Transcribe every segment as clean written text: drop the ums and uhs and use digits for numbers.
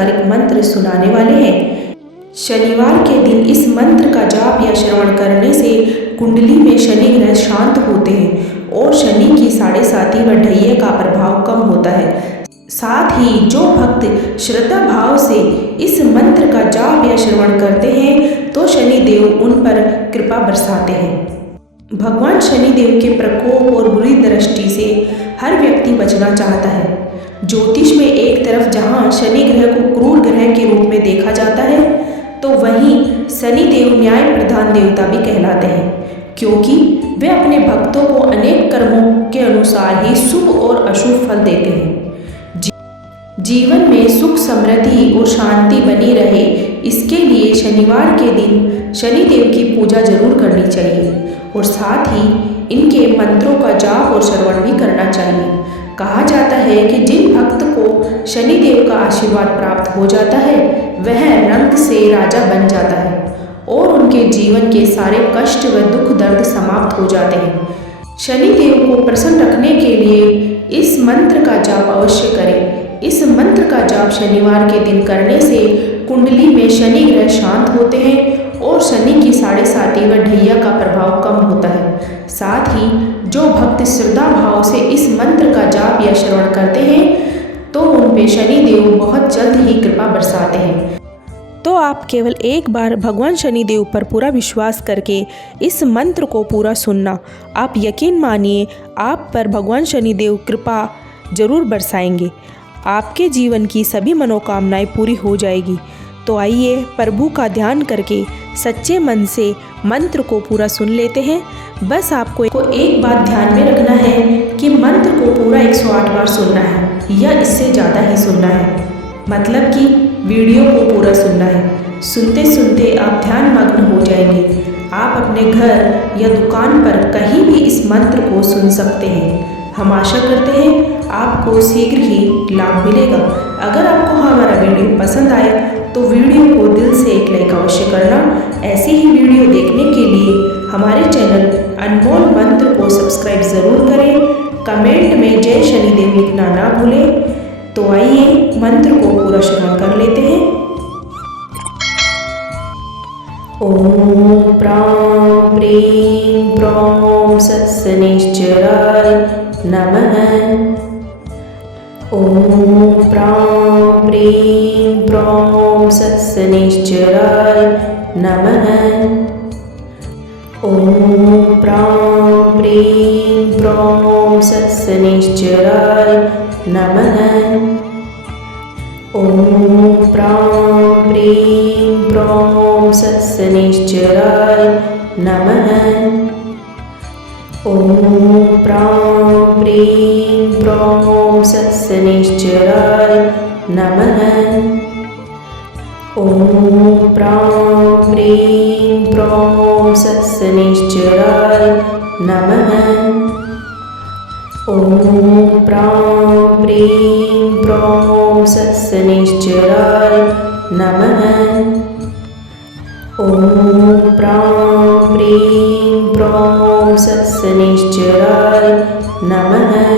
चमत्कारिक मंत्र सुनाने वाले हैं। शनिवार के दिन इस मंत्र का जाप या श्रवण करने से कुंडली में शनि ग्रह शांत होते हैं और शनि की 7.5 व ढैया का प्रभाव कम होता है। साथ ही जो भक्त श्रद्धा भाव से इस मंत्र का जाप या श्रवण करते हैं तो शनि देव उन पर कृपा बरसाते हैं। भगवान शनिदेव के प्रकोप और बुरी दृष्टि से हर व्यक्ति बचना चाहता है। ज्योतिष में एक तरफ जहां शनि ग्रह को क्रूर ग्रह के रूप में देखा जाता है तो वहीं शनिदेव न्याय प्रधान देवता भी कहलाते हैं, क्योंकि वे अपने भक्तों को अनेक कर्मों के अनुसार ही शुभ और अशुभ फल देते हैं। जीवन में सुख समृद्धि और शांति बनी रहे, इसके लिए शनिवार के दिन शनिदेव की पूजा जरूर करनी चाहिए और साथ ही इनके मंत्रों का जाप और श्रवण भी करना चाहिए। कहा जाता है कि जिन भक्त को शनिदेव का आशीर्वाद प्राप्त हो जाता है वह रंग से राजा बन जाता है और उनके जीवन के सारे कष्ट व दुख दर्द समाप्त हो जाते हैं। शनिदेव को प्रसन्न रखने के लिए इस मंत्र का जाप अवश्य करें। इस मंत्र का जाप शनिवार के दिन करने से कुंडली में शनि ग्रह शांत होते हैं और शनि की 7.5 व ढैया का प्रभाव कम होता है। साथ ही जो भक्त श्रद्धा भाव से इस मंत्र का जाप या श्रवण करते हैं तो उन पे शनिदेव बहुत जल्द ही कृपा बरसाते हैं। तो आप केवल एक बार भगवान शनिदेव पर पूरा विश्वास करके इस मंत्र को पूरा सुनना। आप यकीन मानिए आप पर भगवान शनिदेव कृपा जरूर बरसाएंगे। आपके जीवन की सभी मनोकामनाएं पूरी हो जाएगी। तो आइए प्रभु का ध्यान करके सच्चे मन से मंत्र को पूरा सुन लेते हैं। बस आपको एक बात ध्यान में रखना है कि मंत्र को पूरा 108 बार सुनना है या इससे ज़्यादा ही सुनना है, मतलब कि वीडियो को पूरा सुनना है। सुनते सुनते आप ध्यान मग्न हो जाएंगे। आप अपने घर या दुकान पर कहीं भी इस मंत्र को सुन सकते हैं। हम आशा करते हैं आपको शीघ्र ही लाभ मिलेगा। अगर आपको हमारा वीडियो पसंद आए तो वीडियो को दिल से एक लाइक अवश्य करना। ऐसी ही वीडियो देखने के लिए हमारे चैनल अनमोल मंत्र को सब्सक्राइब ज़रूर करें। कमेंट में जय शनिदेव लिखना ना भूलें। तो आइए मंत्र को पूरा श्रवण कर लेते हैं। ओम प्रां प्रीं प्रौं सत्सनिश्चराय नमः। ओम प्रां प्रीं प्रौं सत्सनिश्चराय नमः। ओम प्रां प्रीं प्रौं सत्सनिश्चराय नमः। ओम प्रां प्रीं प्रौं सत्सनिश्चराय नमः। ओम प्रां प्रीं प्रौं सत्सनिश्चराय नमः। ओम प्रां प्रीं प्रौं सत्सनिश्चराय नमः। ओम प्रां प्रीं प्रौं सत्सनिश्चराय नमः। ओम प्रां प्रीं प्रौं सत्सनिश्चराय नमः।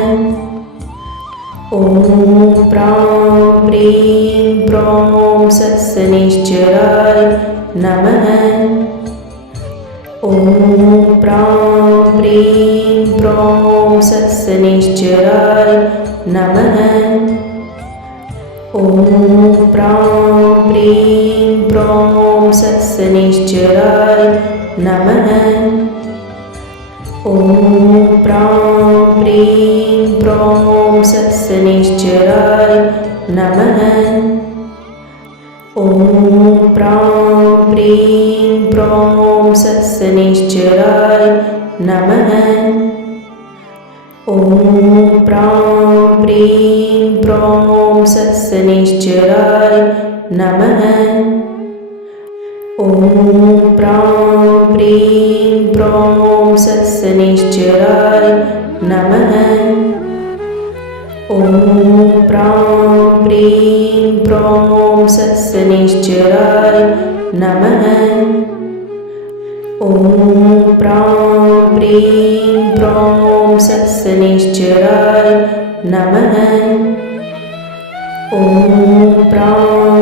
ओम प्रां प्रीं प्रौं सत्सनिश्चराय नमः। ओम प्रां प्रीं प्रौं सत्सनिश्चराय नमः। ओम प्रां प्रीं प्रौं सत्सनिश्चराय नमः। ओम प्रां प्रीं प्रौं सत्सनिश्चराय नमः। ओम प्रां प्रीं प्रौं सत्सनिश्चराय नमः। ओम प्रां प्रीं प्रौं सत्सनिश्चराय नमः। ओम प्रां प्रीं प्रौं सत्सनिश्चराय नमः। ओम प्रां प्रीं प्रौं सत्सनिश्चराय नमः। ओम प्रां प्रीं प्रौं सत्सनिश्चराय नमः। ओम प्रां